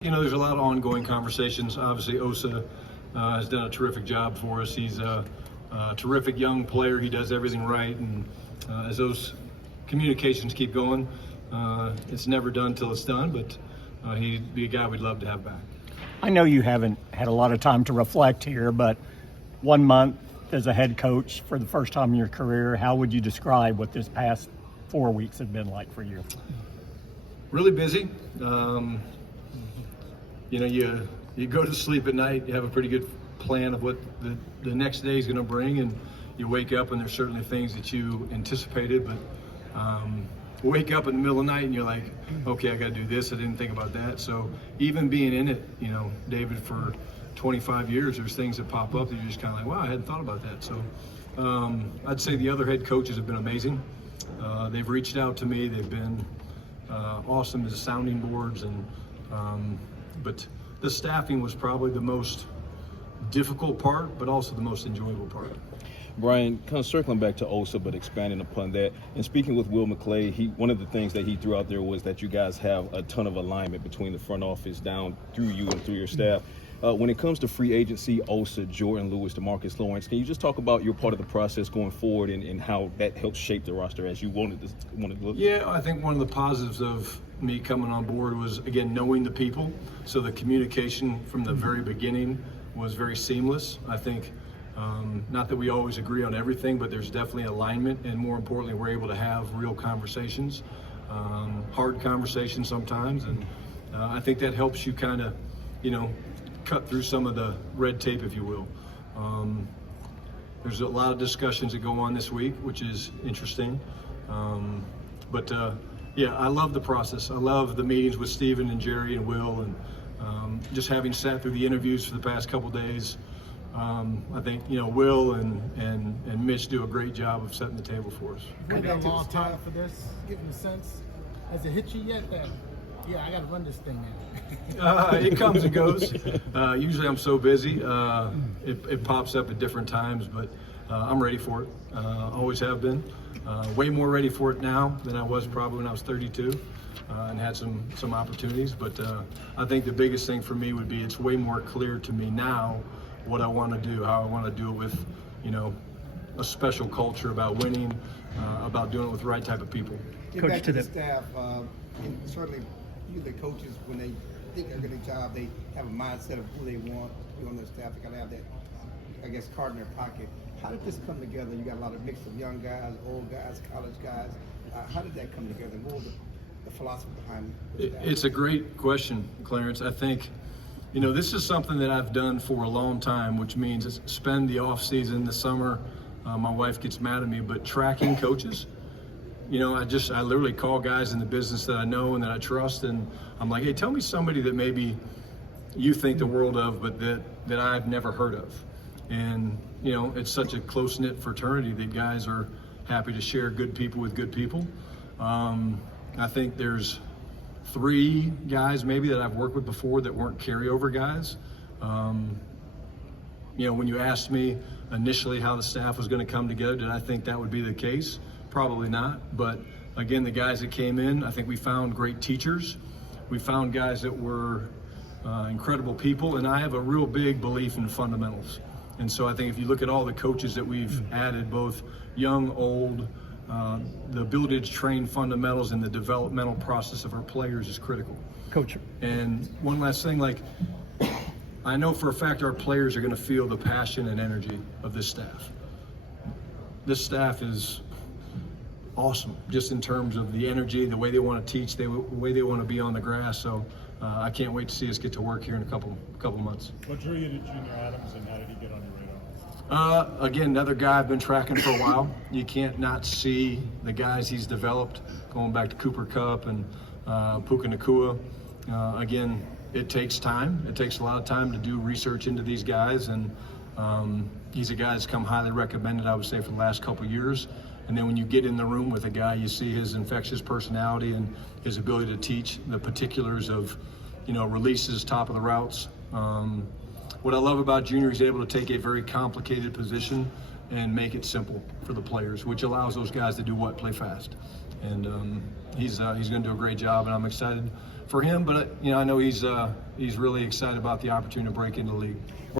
There's a lot of ongoing conversations. Obviously, Osa has done a terrific job for us. He's a terrific young player. He does everything right, and as those communications keep going, it's never done till it's done, but he'd be a guy we'd love to have back. I know you haven't had a lot of time to reflect here, but 1 month as a head coach for the first time in your career, how would you describe what this past 4 weeks have been like for you? Really busy. You go to sleep at night, you have a pretty good plan of what the next day is going to bring, and you wake up and there's certainly things that you anticipated, but wake up in the middle of the night and you're like, okay, I got to do this. I didn't think about that. So even being in it, David, for 25 years, there's things that pop up that you're just kind of like, wow, I hadn't thought about that. So I'd say the other head coaches have been amazing. They've reached out to me. They've been awesome as sounding boards, but the staffing was probably the most difficult part, but also the most enjoyable part. Brian, kind of circling back to Osa, but expanding upon that, and speaking with Will McClay, one of the things that he threw out there was that you guys have a ton of alignment between the front office down through you and through your staff. When it comes to free agency, Osa, Jordan Lewis, DeMarcus Lawrence, can you just talk about your part of the process going forward and how that helps shape the roster as you wanted to look? Yeah, I think one of the positives of me coming on board was, again, knowing the people. So the communication from the very beginning was very seamless. I think, not that we always agree on everything, but there's definitely alignment, and more importantly, we're able to have real conversations, hard conversations sometimes, and I think that helps you kind of, cut through some of the red tape, if you will. There's a lot of discussions that go on this week, which is interesting. Yeah, I love the process. I love the meetings with Steven and Jerry and Will, and just having sat through the interviews for the past couple days. I think Will and Mitch do a great job of setting the table for us. You've been a long time for this. Getting a sense, has it hit you yet that I got to run this thing now? It comes and goes. Usually I'm so busy, it pops up at different times, but I'm ready for it. Always have been. Way more ready for it now than I was probably when I was 32 and had some opportunities. But I think the biggest thing for me would be it's way more clear to me now what I want to do, how I want to do it with, a special culture about winning, about doing it with the right type of people. Get back to the staff, and certainly you, the coaches, when they think they're getting a job, they have a mindset of who they want to be on their staff. They got to have that, card in their pocket. How did this come together? You got a lot of mix of young guys, old guys, college guys. How did that come together? What was the philosophy behind it? It's a great question, Clarence. I think, this is something that I've done for a long time, which means spend the off season, the summer. My wife gets mad at me, but tracking coaches. I literally call guys in the business that I know and that I trust, and I'm like, hey, tell me somebody that maybe you think the world of, but that I've never heard of. And it's such a close-knit fraternity that guys are happy to share good people with good people. I think there's 3 guys maybe that I've worked with before that weren't carryover guys. When you asked me initially how the staff was going to come together, did I think that would be the case? Probably not. But again, the guys that came in, I think we found great teachers. We found guys that were incredible people, and I have a real big belief in fundamentals. And so I think if you look at all the coaches that we've added, both young, old, the ability to train fundamentals and the developmental process of our players is critical. Coach. And one last thing, I know for a fact our players are going to feel the passion and energy of this staff. This staff is awesome, just in terms of the energy, the way they want to teach, the way they want to be on the grass. So I can't wait to see us get to work here in a couple months. What drew you to Junior Adams, and how did he get on your radar? Again, another guy I've been tracking for a while. You can't not see the guys he's developed, going back to Cooper Kupp and Puka Nacua. Again, it takes time. It takes a lot of time to do research into these guys, and he's a guy that's come highly recommended, I would say, for the last couple of years. And then when you get in the room with a guy, you see his infectious personality and his ability to teach the particulars of, releases, top of the routes. What I love about Junior, he's able to take a very complicated position and make it simple for the players, which allows those guys to do what? Play fast. and he's going to do a great job, and I'm excited for him. But I know he's really excited about the opportunity to break into the league.